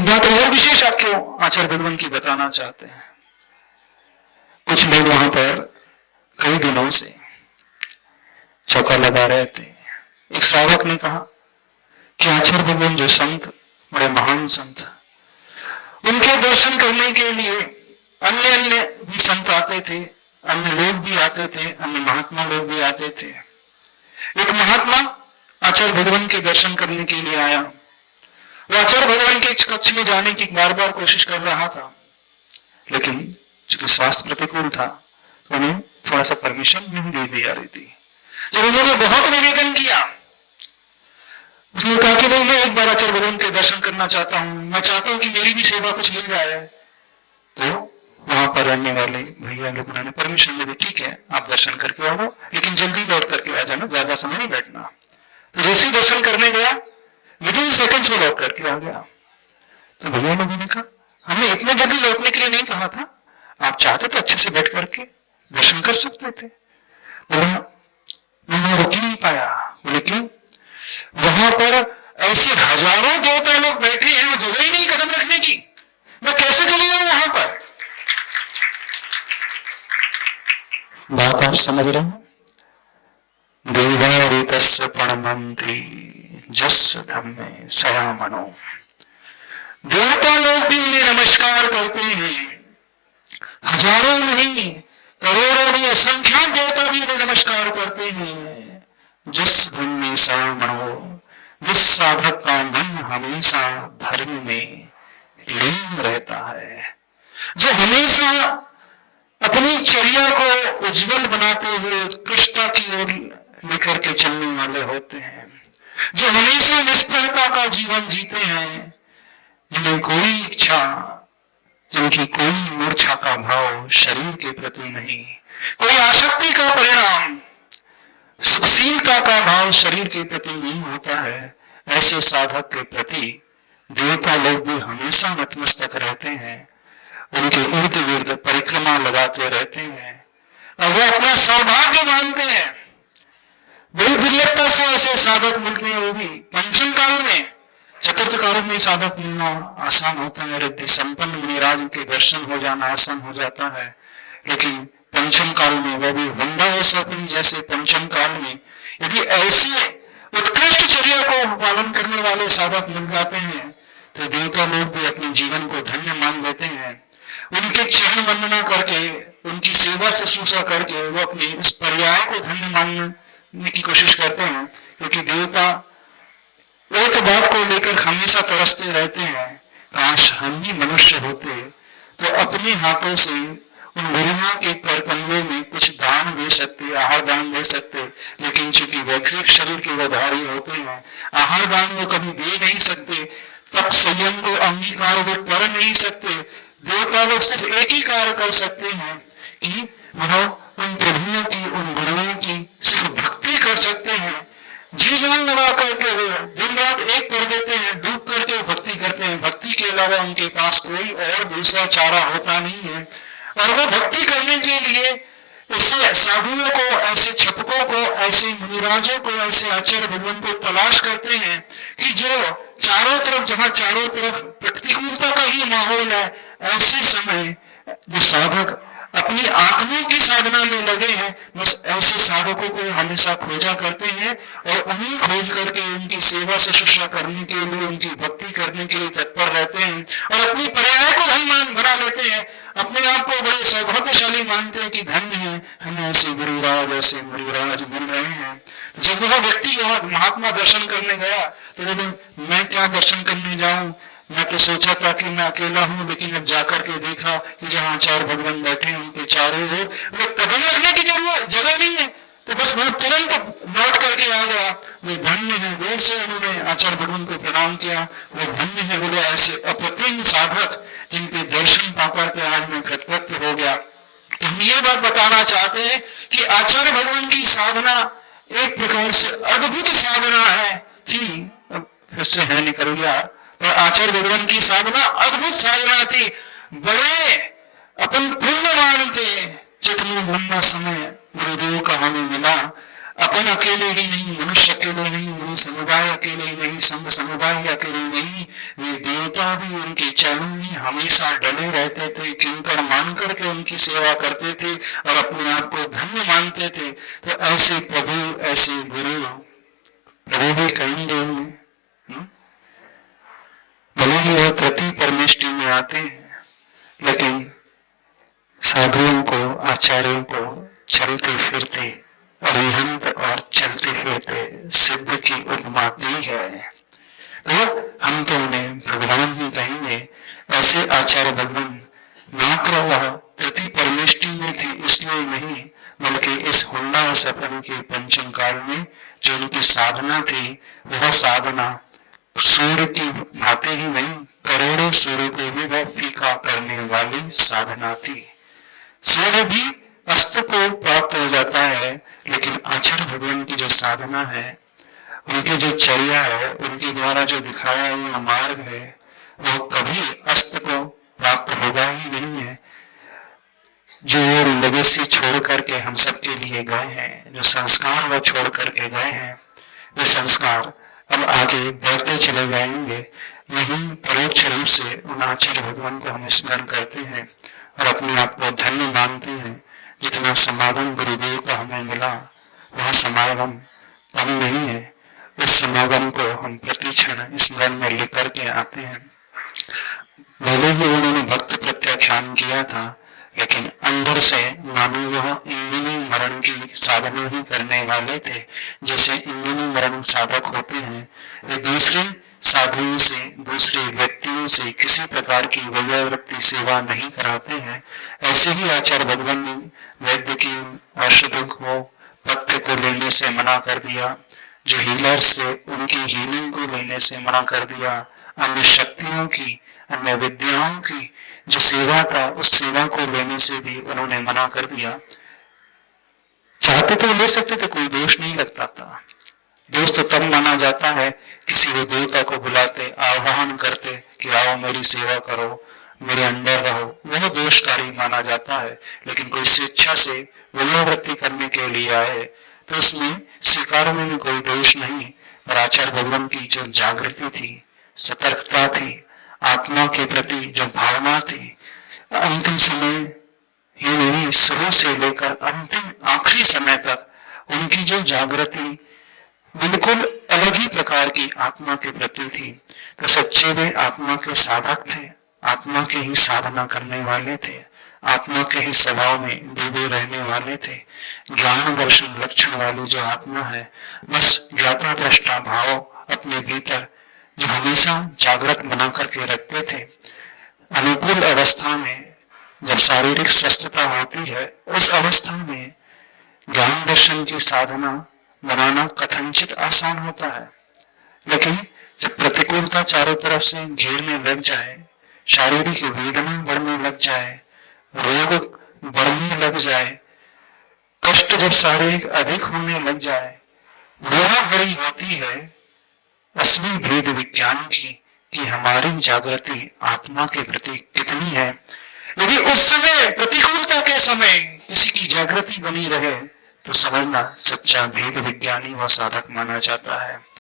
एक बात और विशेष आपको आचार्य भगवान की बताना चाहते हैं। कुछ लोग वहां पर कई दिनों से चौका लगा रहे थे। एक श्रावक ने कहा कि आचार्य भगवान जो संत, बड़े महान संत, उनके दर्शन करने के लिए अन्य अन्य भी संत आते थे, अन्य लोग भी आते थे, अन्य महात्मा लोग भी आते थे। एक महात्मा आचार्य भगवान के दर्शन करने के लिए आया। वो आचार्य भगवान के कक्ष में जाने की बार बार कोशिश कर रहा था, लेकिन चूंकि स्वास्थ्य प्रतिकूल था तो उन्हें थोड़ा सा परमिशन नहीं दे दी जा रही थी। जब उन्होंने बहुत निवेदन किया, उसने कहा कि नहीं, मैं एक बार आचार्य भगवान के दर्शन करना चाहता हूं, मैं चाहता हूं कि मेरी भी सेवा कुछ मिल जाए। तो वहां पर रहने वाले भैया लोग उन्होंने परमिशन दे दी, ठीक है आप दर्शन करके आओ, लेकिन जल्दी लौट करके आ जाना, ज्यादा समय नहीं बैठना। तो जैसे ही दर्शन करने गया, विदिन सेकंड्स में लौट करके आ गया। तो भैया लोगों ने कहा हमने इतने जल्दी लौटने के लिए नहीं कहा था, आप चाहते तो अच्छे से बैठ करके दर्शन कर सकते थे। बोला मैं रुक ही नहीं पाया। बोले क्यों? वहां पर ऐसे हजारों देवता लोग बैठे हैं, वो जगह ही नहीं कदम रखने की, मैं कैसे चली जाऊं वहां पर? बात आप समझ रहे हैं? देवारितस्य प्रणमन्ति जस्य धम्मे सयामनो। देवता लोग भी उन्हें नमस्कार करते हैं, हजारों नहीं, करोड़ों नहीं, असंख्यात देवता भी उन्हें नमस्कार करते हैं। जिस धम्मे सयामनो, जिस साधक का मन हमेशा धर्म में लीन रहता है, जो हमेशा अपनी चर्या को उज्जवल बनाते हुए उत्कृष्टता की ओर लेकर के चलने वाले होते हैं, जो हमेशा निष्प्रभता का जीवन जीते हैं, जिन्हें कोई इच्छा, जिनकी कोई मूर्छा का भाव शरीर के प्रति नहीं, कोई आसक्ति का परिणाम, सुखशीलता का भाव शरीर के प्रति नहीं होता है, ऐसे साधक के प्रति देवता लोग भी हमेशा नतमस्तक रहते हैं, उनके इर्द गिर्द परिक्रमा लगाते रहते हैं और वो अपना सौभाग्य मानते हैं। बड़ी दुर्लभता से ऐसे साधक मिलते हैं, वो भी पंचम काल में। चतुर्थ काल में साधक मिलना आसान होता है, रिद्धि संपन्न मुनिराज के दर्शन हो जाना आसान हो जाता है, लेकिन पंचम काल में, वो भी वंदा सपनी जैसे पंचम काल में, यदि ऐसे उत्कृष्ट चर्या को पालन करने वाले साधक मिल जाते हैं तो देवता लोग भी अपने जीवन को धन्य मान लेते हैं। उनके चरण वंदना करके, उनकी सेवा शुश्रूषा करके वो अपने उस पर्याय को धन्य मानने की कोशिश करते हैं, क्योंकि देवता एक बात को लेकर हमेशा तरसते रहते हैं, काश हम भी मनुष्य होते तो अपने हाथों से उन गुरुओं के कर कमलों में कुछ दान दे सकते, आहार दान दे सकते, लेकिन चूंकि वैकृत शरीर के वधारी होते हैं, आहार दान वो कभी दे नहीं सकते, तब संयम को अंगीकार वो कर नहीं सकते। देवता लोग सिर्फ एक ही कार्य कर सकते हैं कि वह उन प्रभुओं की, उन गुरुओं की सिर्फ भक्ति कर सकते हैं। जी जान लगा करके वो दिन रात एक कर देते हैं, डूब करके भक्ति करते हैं। भक्ति के अलावा उनके पास कोई और दूसरा चारा होता नहीं है। और वो भक्ति करने के लिए ऐसे साधुओं को, ऐसे छपकों को, ऐसे मुनिराजों को, ऐसे आचार्य भगवान को तलाश करते हैं कि जो चारों तरफ, जहां चारों तरफ प्रतिकूलता का ही माहौल है, ऐसे समय जो साधक अपनी आत्मा की साधना में लगे हैं, बस ऐसे साधकों को हमेशा खोजा करते हैं और उन्हें खोज करके उनकी सेवा से शुश्रूषा करने के लिए, उनकी भक्ति करने के लिए तत्पर रहते हैं और अपनी पर्याय को धन बना लेते हैं। अपने आप को बड़े सौभाग्यशाली मानते हैं कि धन्य है, हमें ऐसे गुरुराज, ऐसे मुनिराज मिल रहे हैं। जब वह व्यक्ति वहां महात्मा दर्शन करने गया तो बोले मैं क्या दर्शन करने जाऊं, मैं तो सोचा था कि मैं अकेला हूं, लेकिन अब जाकर के देखा कि जहां आचार्य भगवान बैठे हैं उनके चारों ओर वो कदम रखने की जगह नहीं है, तो बस वो तुरंत लौट करके आ गया। वो धन्य है, दूर से उन्होंने आचार्य भगवान को प्रणाम किया, वो धन्य है। बोले ऐसे अप्रतिम साधक जिनके दर्शन पाकर के आज मैं कृतकृत्य हो गया। तो हम ये बात बताना चाहते हैं कि आचार्य भगवान की साधना एक प्रकार से अद्भुत साधना है थी, फिर से है निकल गया, और आचार्य भगवान की साधना अद्भुत साधना थी। बड़े अपन पुण्यवान थे जितने लंबा समय गुरुदेव का हमें मिला। अपन अकेले ही नहीं, मनुष्य अकेले नहीं, मुनि समुदाय अकेले ही नहीं, संघ समुदाय अकेले नहीं, वे देवता भी उनके चरणों में हमेशा डले रहते थे, किंकर मान करके उनकी सेवा करते थे और अपने आप को धन्य मानते थे। तो ऐसे प्रभु, ऐसे गुरु प्रभु भी कहेंगे उन्हें, भले ही वह तृतीय परमेष्टि में आते हैं, लेकिन साधुओं को, आचार्यों को चलते फिरते अरिहंत और चलते फिरते सिद्ध की उपमा दी है। तो हम तो उन्हें भगवान ही कहेंगे। ऐसे आचार्य भगवान मात्र वह तृतीय परमेष्टि में थे इसलिए नहीं, बल्कि इस हुंडा सपन के पंचम काल में जो उनकी साधना थी, वह साधना सूर्य की भांति ही नहीं, करोड़ों सूर्य को भी वह फीका करने वाली साधना थी। सूर्य भी अस्त को प्राप्त हो जाता है, लेकिन आचार्य भगवान की जो साधना है, उनकी जो चर्या है, उनके द्वारा जो दिखाया हुआ मार्ग है, वह कभी अस्त को प्राप्त होगा ही नहीं है। जो लेगेसी छोड़ करके हम सबके लिए गए हैं, जो संस्कार वह छोड़ करके गए हैं, वे संस्कार अब आगे बढ़ते चले जाएंगे। यही परोक्ष रूप से उन आचार्य भगवान को हम स्मरण करते हैं और अपने आप को धन्य मानते हैं। जितना समागम गुरुदेव का हमें मिला, वह समागम कम नहीं है। उस समागम को हम प्रति क्षण स्मरण में लेकर के आते हैं। भले ही उन्होंने भक्त प्रत्याख्यान किया था, लेकिन अंदर से मानो वह इंगिनी मरण की साधना ही करने वाले थे। जैसे इंगिनी मरण साधक होते हैं, वे दूसरे साधुओं से, दूसरे व्यक्तियों से किसी प्रकार की वैयावृत्ति सेवा नहीं कराते हैं। ऐसे ही आचार्य भगवान ने वैद्य की औषधों को, पथ्य को लेने से मना कर दिया, जो हीलर से उनकी हीलिंग को लेने से मना कर दिया, अन्य शक्तियों की, अन्य विद्याओं की जो सेवा था, उस सेवा को लेने से भी उन्होंने मना कर दिया। चाहते तो ले सकते थे, कोई दोष नहीं लगता था। दोष तो तब माना जाता है किसी भी देवता को बुलाते, आह्वान करते कि आओ मेरी सेवा करो, मेरे अंदर रहो, वह दोषकारी माना जाता है। लेकिन कोई स्वेच्छा से वैयावृत्ति करने के लिए आए तो उसमें स्वीकार में भी कोई दोष नहीं। पर आचार्य भगवान की जो जागृति थी, सतर्कता थी, आत्मा के प्रति जो भावना थी, अंतिम समय ही नहीं, शुरू से लेकर अंतिम आखिरी समय तक उनकी जो जागृति बिल्कुल अलग ही प्रकार की आत्मा के प्रति थी। तो सच्चे वे आत्मा के साधक थे, आत्मा के ही साधना करने वाले थे, आत्मा के ही स्वभाव में डूबे रहने वाले थे। ज्ञान दर्शन लक्षण वाली जो आत्मा है, बस ज्ञाता दृष्टा भाव अपने भीतर जो हमेशा जागृत बना करके रखते थे। अनुकूल अवस्था में जब शारीरिक स्वस्थता होती है, उस अवस्था में ज्ञान दर्शन की साधना बनाना कथनचित आसान होता है। लेकिन जब प्रतिकूलता चारों तरफ से घेरने लग जाए, शारीरिक वेदना बढ़ने लग जाए, रोग बढ़ने लग जाए, कष्ट जब शारीरिक अधिक होने लग जाए, वह घड़ी होती है असली भेद विज्ञान की कि हमारी जागृति आत्मा के प्रति कितनी है। यदि उस समय प्रतिकूलता के समय किसी की जागृति बनी रहे, तो समझना सच्चा भेद विज्ञानी व साधक माना जाता है।